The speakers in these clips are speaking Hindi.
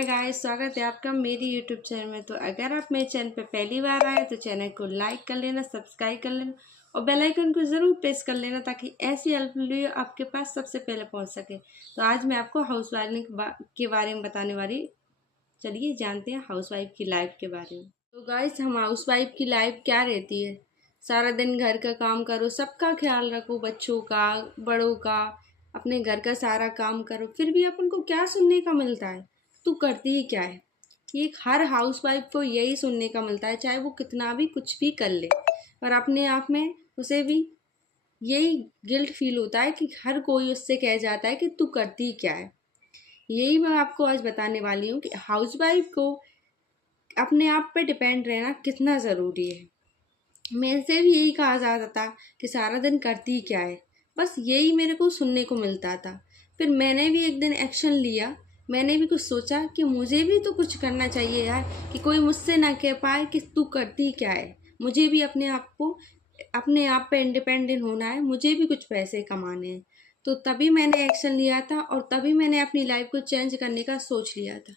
हाय गाइस, स्वागत है आपका मेरी यूट्यूब चैनल में। तो अगर आप मेरे चैनल पे पहली बार आए तो चैनल को लाइक कर लेना, सब्सक्राइब कर लेना और बेल आइकन को ज़रूर प्रेस कर लेना ताकि ऐसी हेल्पफुल वीडियो आपके पास सबसे पहले पहुंच सके। तो आज मैं आपको हाउस वाइफ के बारे में बताने वाली। चलिए जानते हैं हाउस वाइफ की लाइफ के बारे में। तो गाइस, हम हाउस वाइफ की लाइफ क्या रहती है? सारा दिन घर का काम करो, सबका ख्याल रखो, बच्चों का, बड़ों का, अपने घर का सारा काम करो, फिर भी अपन को क्या सुनने का मिलता है? तू करती ही क्या है? ये हर हाउस वाइफ को यही सुनने का मिलता है, चाहे वो कितना भी कुछ भी कर ले, पर अपने आप में उसे भी यही गिल्ट फील होता है कि हर कोई उससे कह जाता है कि तू करती क्या है। यही मैं आपको आज बताने वाली हूँ कि हाउस वाइफ को अपने आप पे डिपेंड रहना कितना ज़रूरी है। मेरे से भी यही कहा जाता था कि सारा दिन करती क्या है, बस यही मेरे को सुनने को मिलता था। फिर मैंने भी एक दिन एक्शन लिया, मैंने भी कुछ सोचा कि मुझे भी तो कुछ करना चाहिए यार, कि कोई मुझसे ना कह पाए कि तू करती क्या है। मुझे भी अपने आप पे इंडिपेंडेंट होना है, मुझे भी कुछ पैसे कमाने हैं। तो तभी मैंने एक्शन लिया था और तभी मैंने अपनी लाइफ को चेंज करने का सोच लिया था।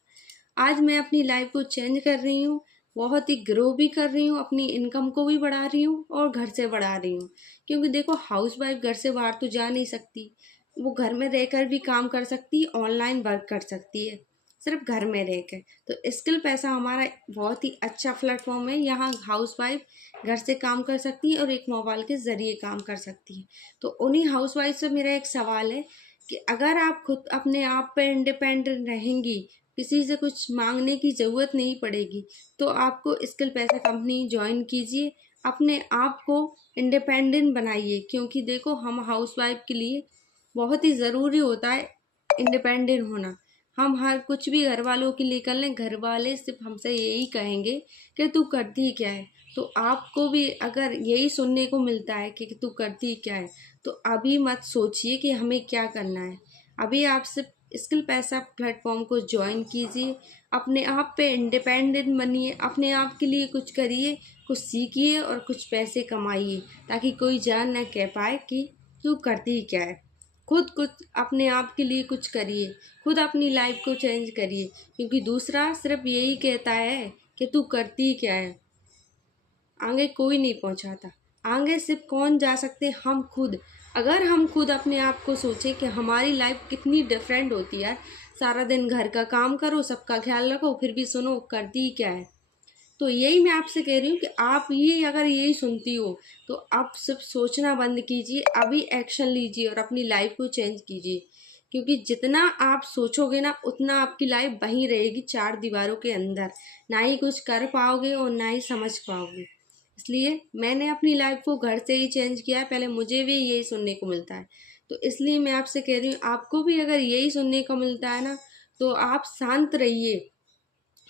आज मैं अपनी लाइफ को चेंज कर रही हूँ, बहुत ही ग्रो भी कर रही हूँ, अपनी इनकम को भी बढ़ा रही हूँ और घर से बढ़ा रही हूँ। क्योंकि देखो, हाउस वाइफ घर से बाहर तो जा नहीं सकती, वो घर में रहकर भी काम कर सकती है, ऑनलाइन वर्क कर सकती है, सिर्फ घर में रहकर। तो स्किल पैसा हमारा बहुत ही अच्छा प्लेटफॉर्म है, यहाँ हाउस वाइफ घर से काम कर सकती है और एक मोबाइल के ज़रिए काम कर सकती है। तो उन्हीं हाउस वाइफ से मेरा एक सवाल है कि अगर आप खुद अपने आप पे इंडिपेंडेंट रहेंगी, किसी से कुछ मांगने की ज़रूरत नहीं पड़ेगी, तो आपको स्किल पैसा कंपनी ज्वाइन कीजिए, अपने आप को इंडिपेंडेंट बनाइए। क्योंकि देखो, हम हाउस वाइफ के लिए बहुत ही ज़रूरी होता है इंडिपेंडेंट होना। हम हर कुछ भी घर वालों के लिए कर लें, घर वाले सिर्फ हमसे यही कहेंगे कि तू करती क्या है। तो आपको भी अगर यही सुनने को मिलता है कि तू करती क्या है, तो अभी मत सोचिए कि हमें क्या करना है। अभी आप सिर्फ स्किल पैसा प्लेटफॉर्म को ज्वाइन कीजिए, अपने आप पे इंडिपेंडेंट बनिए, अपने आप के लिए कुछ करिए, कुछ सीखिए और कुछ पैसे कमाइए, ताकि कोई जान न कह पाए कि तू करती क्या है। खुद कुछ अपने आप के लिए कुछ करिए, खुद अपनी लाइफ को चेंज करिए। क्योंकि दूसरा सिर्फ यही कहता है कि तू करती क्या है, आगे कोई नहीं पहुंचाता। आगे सिर्फ कौन जा सकते? हम खुद। अगर हम खुद अपने आप को सोचें कि हमारी लाइफ कितनी डिफरेंट होती है, सारा दिन घर का काम करो, सबका ख्याल रखो, फिर भी सुनो करती क्या है। तो यही मैं आपसे कह रही हूँ कि आप ये अगर यही सुनती हो तो आप सिर्फ सोचना बंद कीजिए, अभी एक्शन लीजिए और अपनी लाइफ को चेंज कीजिए। क्योंकि जितना आप सोचोगे ना, उतना आपकी लाइफ वहीं रहेगी, चार दीवारों के अंदर। ना ही कुछ कर पाओगे और ना ही समझ पाओगे। इसलिए मैंने अपनी लाइफ को घर से ही चेंज किया है, पहले मुझे भी यही सुनने को मिलता है। तो इसलिए मैं आपसे कह रही हूँ, आपको भी अगर यही सुनने को मिलता है ना, तो आप शांत रहिए,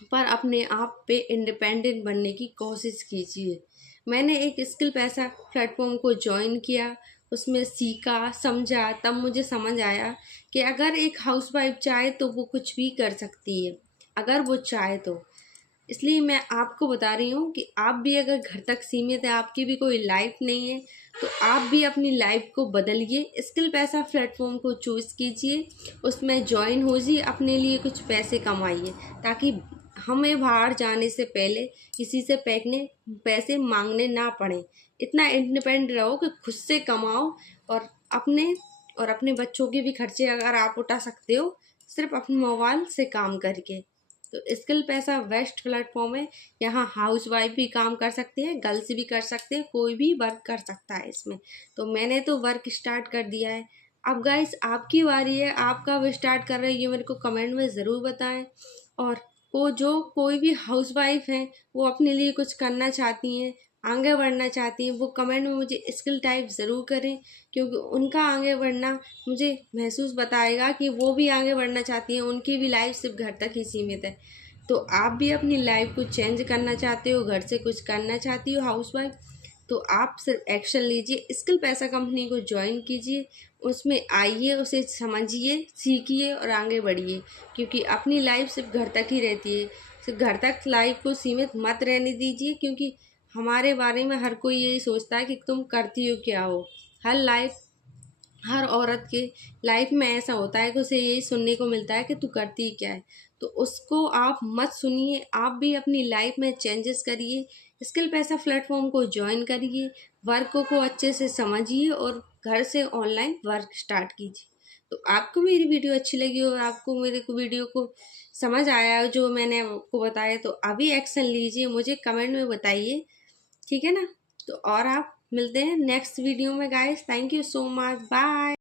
पर अपने आप पे इंडिपेंडेंट बनने की कोशिश कीजिए। मैंने एक स्किल पैसा प्लेटफॉर्म को ज्वाइन किया, उसमें सीखा, समझा, तब मुझे समझ आया कि अगर एक हाउसवाइफ चाहे तो वो कुछ भी कर सकती है, अगर वो चाहे तो। इसलिए मैं आपको बता रही हूँ कि आप भी अगर घर तक सीमित है, आपकी भी कोई लाइफ नहीं है, तो आप भी अपनी लाइफ को बदलिए, स्किल पैसा प्लेटफॉर्म को चूज़ कीजिए, उसमें ज्वाइन होजिए, अपने लिए कुछ पैसे कमाइए, ताकि हमें बाहर जाने से पहले किसी से पैसे मांगने ना पड़े। इतना इंडिपेंडेंट रहो कि खुद से कमाओ और अपने बच्चों के भी खर्चे अगर आप उठा सकते हो, सिर्फ अपने मोबाइल से काम करके। तो स्किल पैसा बेस्ट प्लेटफॉर्म है, यहाँ हाउस वाइफ भी काम कर सकते हैं, गर्ल्स भी कर सकते हैं, कोई भी वर्क कर सकता है इसमें। तो मैंने तो वर्क स्टार्ट कर दिया है। अब गाइस, आपकी बारी है, आप कब स्टार्ट कर रहे हैं ये मेरे को कमेंट में ज़रूर बताएं। और कोई भी हाउस वाइफ हैं, वो अपने लिए कुछ करना चाहती हैं, आगे बढ़ना चाहती हैं, वो कमेंट में मुझे स्किल टाइप ज़रूर करें। क्योंकि उनका आगे बढ़ना मुझे महसूस बताएगा कि वो भी आगे बढ़ना चाहती हैं, उनकी भी लाइफ सिर्फ घर तक ही सीमित है। तो आप भी अपनी लाइफ को चेंज करना चाहते हो, घर से कुछ करना चाहती हो हाउस वाइफ, तो आप सिर्फ एक्शन लीजिए, स्किल पैसा कंपनी को ज्वाइन कीजिए, उसमें आइए, उसे समझिए, सीखिए और आगे बढ़िए। क्योंकि अपनी लाइफ सिर्फ घर तक ही रहती है, सिर्फ घर तक लाइफ को सीमित मत रहने दीजिए। क्योंकि हमारे बारे में हर कोई यही सोचता है कि तुम करती हो क्या हो। हर लाइफ हर औरत के लाइफ में ऐसा होता है कि उसे यही सुनने को मिलता है कि तू करती क्या है। तो उसको आप मत सुनिए, आप भी अपनी लाइफ में चेंजेस करिए, स्किल पैसा प्लेटफॉर्म को ज्वाइन करिए, वर्क को अच्छे से समझिए और घर से ऑनलाइन वर्क स्टार्ट कीजिए। तो आपको मेरी वीडियो अच्छी लगी और आपको मेरे को वीडियो को समझ आया जो मैंने आपको बताया, तो अभी एक्शन लीजिए, मुझे कमेंट में बताइए, ठीक है ना। तो और आप मिलते हैं नेक्स्ट वीडियो में guys. Thank you so much, bye.